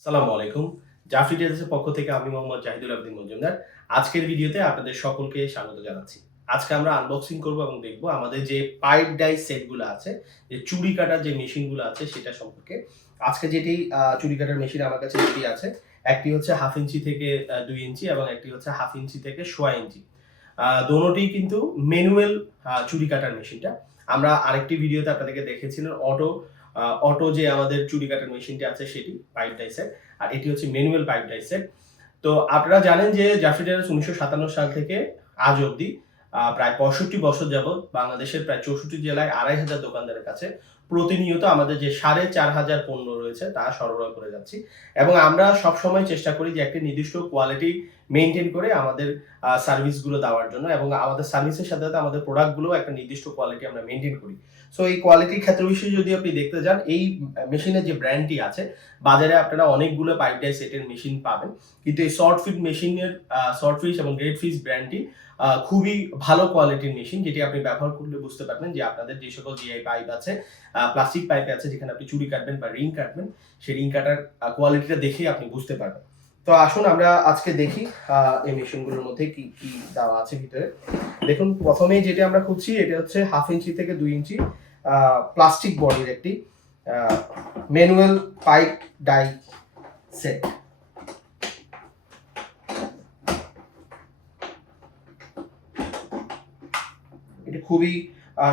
আসসালামু আলাইকুম। জাফরি টেলসের পক্ষ থেকে আমি মোহাম্মদ জাহিদুল আবেদিন মজুমদার। আজকের ভিডিওতে আপনাদের সকলকে স্বাগত জানাচ্ছি। আজকে আমরা আনবক্সিং করব এবং দেখব আমাদের যে পাইপ ডাই সেট গুলো আছে, যে চুড়ি কাটার যে মেশিন গুলো আছে সেটা সম্পর্কে। আজকে যেটি চুড়ি কাটার মেশিন আমার কাছে দুটি আছে। একটি হচ্ছে 1/2 ইঞ্চি থেকে 2 ইঞ্চি এবং একটি হচ্ছে 1/2 ইঞ্চি থেকে 1/4 ইঞ্চি। দোনোটিই কিন্তু ম্যানুয়াল চুড়ি কাটার মেশিনটা। আমরা আরেকটি ভিডিওতে আপনাদেরকে দেখিয়েছিলাম অটো যে আমাদের চুড়ি কাটার মেশিনটি আছে সেটি পাইপ ডাই সেট, আর এটি হচ্ছে ম্যানুয়াল পাইপ ডাই সেট। তো আপনারা জানেন যে জাফরি টেলস 1957 সাল থেকে আজ অবধি প্রায় 65 বছর যাবৎ বাংলাদেশের প্রায় 64 জেলায় 2500 দোকানদারের কাছে প্রতিনিয়ত আমাদের যে 4500 পণ্য রয়েছে তা সরবরাহ করে যাচ্ছি, এবং আমরা সবসময় চেষ্টা করি যে একটি নির্দিষ্ট কোয়ালিটি মেনটেন করে আমাদের সার্ভিসগুলো দেওয়ার জন্য, এবং আমাদের সার্ভিসের সাথে সাথে আমাদের প্রোডাক্টগুলো একটা নির্দিষ্ট কোয়ালিটি আমরা মেনটেন করি। সো এই কোয়ালিটির ক্ষেত্র বিষয়ে যদি আপনি দেখতে যান, এই মেশিনের যে ব্র্যান্ডটি আছে, বাজারে আপনারা অনেকগুলো পাইপ ডাই সেটের মেশিন পাবেন, কিন্তু এই শর্ট ফিট মেশিনের শর্ট ফিশ এবং গ্রেট ফিশ ব্র্যান্ডটি খুবই ভালো কোয়ালিটির মেশিন, যেটি আপনি ব্যবহার করলে বুঝতে পারবেন যে আপনাদের যে সকল জিআই পাইপ আছে, প্লাস্টিক পাইপ আছে, যেখানে আপনি চুড়ি কাটবেন বা রিং কাটবেন, সেই রিং কাটার কোয়ালিটিটা দেখেই আপনি বুঝতে পারবেন। তো আসুন আমরা আজকে দেখি এই মেশিনগুলোর মধ্যে কি কি দেওয়া আছে ভিতরে। দেখুন, প্রথমেই যেটা আমরা খুঁজছি এটা হচ্ছে 1/2 ইঞ্চি থেকে 2 ইঞ্চি প্লাস্টিক বডির একটি ম্যানুয়াল পাইপ ডাই সেট। এটা খুবই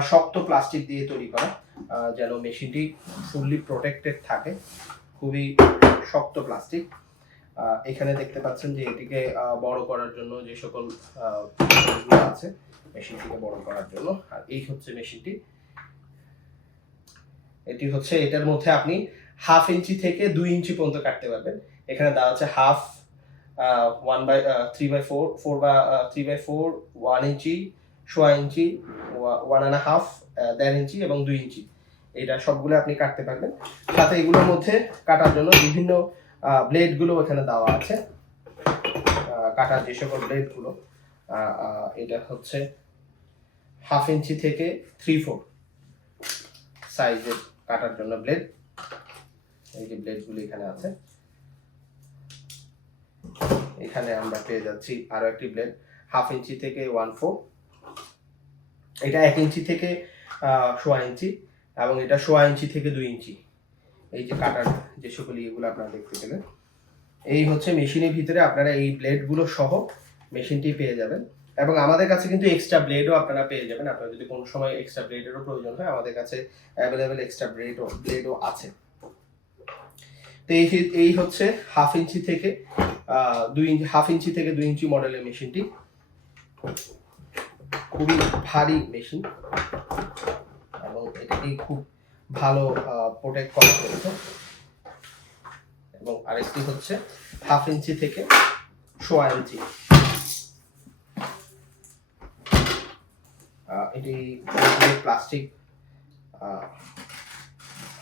শক্ত প্লাস্টিক দিয়ে তৈরি করা, যেন মেশিনটি ফুললি প্রোটেক্টেড থাকে। খুবই শক্ত প্লাস্টিক। এখানে দেখতে পাচ্ছেন যে এটিকে বড় করার জন্য যে সকল আছে মেশিনটিকে বড় করার জন্য, আর এই হচ্ছে মেশিনটি। এটি হচ্ছে, এটার মধ্যে আপনি 1/2 ইঞ্চি থেকে 2 ইঞ্চি পর্যন্ত কাটতে পারবেন। এখানে দেওয়া আছে হাফ, 3/4, 3/4, 1 ইঞ্চি, 1/4 ইঞ্চি, 1.5, 1.5 ইঞ্চি এবং 2 ইঞ্চি। এটা সবগুলো আপনি কাটতে পারবেন। সাথে এগুলোর মধ্যে কাটার জন্য বিভিন্ন ব্লেডগুলো এখানে দেওয়া আছে। কাটার যে সকল ব্লেডগুলো, এটা হচ্ছে 1/2 ইঞ্চি থেকে 3/4 সাইজের কাটার জন্য ব্লেড। এই যে ব্লেডগুলো এখানে আছে। এখানে আমরা পেয়ে যাচ্ছি আরো একটি ব্লেড 1/2 ইঞ্চি থেকে 1/4, এটা 1 ইঞ্চি থেকে 1/4 ইঞ্চি, এবং এটা 1/4 ইঞ্চি থেকে 2 ইঞ্চি। এই যে কাটার যে সকল ইয়েগুলো আপনারা দেখতে পেলেন, এই হচ্ছে মেশিনের ভিতরে আপনারা এই ব্লেডগুলো সহ মেশিনটি পেয়ে যাবেন। এবং আমাদের কাছে কিন্তু এক্সট্রা ব্লেডও আপনারা পেয়ে যাবেন। আপনারা যদি কোনো সময় এক্সট্রা ব্লেডেরও প্রয়োজন হয়, আমাদের কাছে অ্যাভেলেবেল এক্সট্রা ব্লেডও আছে। তো এই হচ্ছে 1/2 ইঞ্চি থেকে 2 ইঞ্চি, 1/2 ইঞ্চি থেকে 2 ইঞ্চি মডেলের মেশিনটি। খুবই ভারী মেশিন, এবং এটাকে খুব ভালো প্রোটেক্ট করা হয়েছে। এবং আরেকটি হচ্ছে 1/2 ইঞ্চি থেকে 1/4 ইঞ্চি। এটি প্লাস্টিক।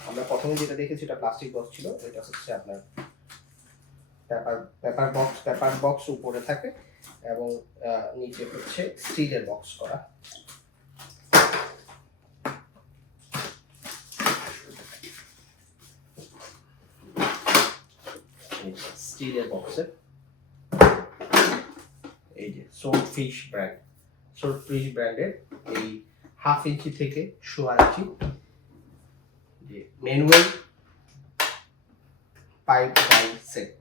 আমরা প্রথমে যেটা দেখেছি এটা প্লাস্টিক বক্স ছিল, এটা হচ্ছে আপনার পেপার বক্স উপরে থাকে, এবং নিচে হচ্ছে স্টিলের বক্স করা। স্টিলের বক্সে এই যে সোল্টফিশ ব্র্যান্ডের এই 1/2 ইঞ্চি থেকে 1/4 ইঞ্চি যে ম্যানুয়াল পাইপ ডাই সেট।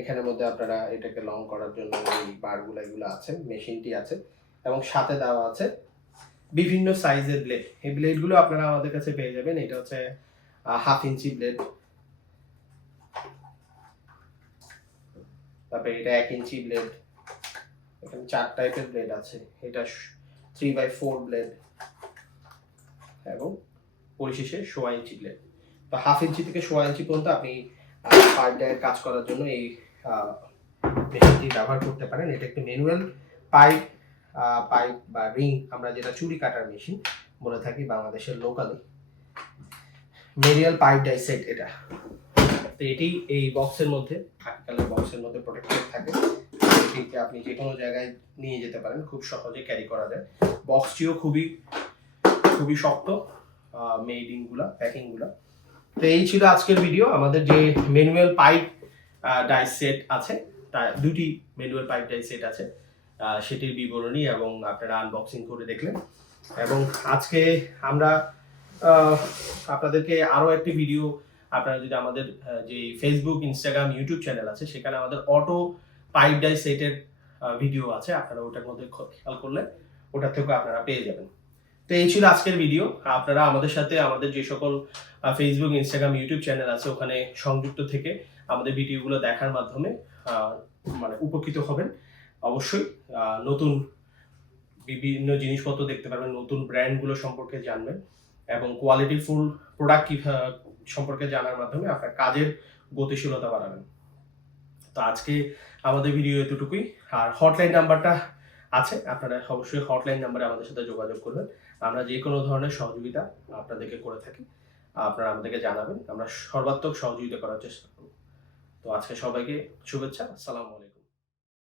এখানের মধ্যে আপনারা এটাকে লং করার জন্য এই বারগুলো এগুলো আছে, মেশিনটি আছে, এবং সাথে দেওয়া আছে বিভিন্ন সাইজের ব্লেড। এই ব্লেডগুলো আপনারা আমাদের কাছে পেয়ে যাবেন। এটা হচ্ছে 1/2 ইঞ্চি ব্লেড, তারপরে এটা 1 ইঞ্চি ব্লেড। এখানে 4 টাইপের ব্লেড আছে। এটা 3/4 ব্লেড, এবং পরিশেষে 1/4 ইঞ্চি ব্লেড। তো 1/2 ইঞ্চি থেকে 1/4 ইঞ্চি পর্যন্ত আপনি পাইপ ডাইয়ের কাজ করার জন্য এই মেশিনটি ব্যবহার করতে পারেন। এটা একটি ম্যানুয়াল পাইপ বা রিং, আমরা যেটা চুড়ি কাটার মেশিন বলে থাকি বাংলাদেশের locally, manual pipe die set এটা। তো এটি এই বক্সের মধ্যে, কালার বক্সের মধ্যে প্রোটেক্টেড থাকে। এটিকে আপনি যে কোনো জায়গায় নিয়ে যেতে পারেন, খুব সহজে ক্যারি করা যায়। বক্সটিও খুবই খুবই শক্ত মেডিংগুলা প্যাকিংগুলা। তো এই ছিল আজকের ভিডিও। আমাদের যে ম্যানুয়াল পাইপ ডাই সেট আছে, দুটি ম্যানুয়াল পাইপ ডাই সেট আছে, সেটির বিবরণী এবং আপনারা আনবক্সিং করে দেখলেন। এবং আজকে আমরা আপনাদেরকে আরও একটি ভিডিও, আপনারা যদি আমাদের যে ফেসবুক, ইনস্টাগ্রাম, ইউটিউব চ্যানেল আছে, সেখানে আমাদের অটো পাইপ ডাই সেটের ভিডিও আছে, আপনারা ওটার মধ্যে খেয়াল করলে ওটা থেকে আপনারা পেয়ে যাবেন। তো এই ছিল আজকের ভিডিও। আপনারা আমাদের সাথে আমাদের যে সকল ফেসবুক, ইনস্টাগ্রাম, ইউটিউব চ্যানেল আছে ওখানে সংযুক্ত থেকে আমাদের ভিডিওগুলো দেখার মাধ্যমে মানে উপকৃত হবেন। অবশ্যই নতুন বিভিন্ন জিনিসপত্র দেখতে পারবেন, নতুন ব্র্যান্ডগুলো সম্পর্কে জানবেন এবং কোয়ালিটিফুল প্রোডাক্ট সম্পর্কে জানার মাধ্যমে আপনার কাজের গতিশীলতা বাড়াবেন। তো আজকে আমাদের ভিডিও এতটুকুই। আর হটলাইন নাম্বারটা আছে, আপনারা অবশ্যই হটলাইন নাম্বারে আমাদের সাথে যোগাযোগ করবেন। আমরা যে কোনো ধরনের সহযোগিতা আপনাদেরকে করে থাকি, আপনারা আমাদেরকে জানাবেন, আমরা সর্বাত্মক সহযোগিতা করার চেষ্টা করব। তো আজকে সবাইকে শুভেচ্ছা, আসসালামু আলাইকুম।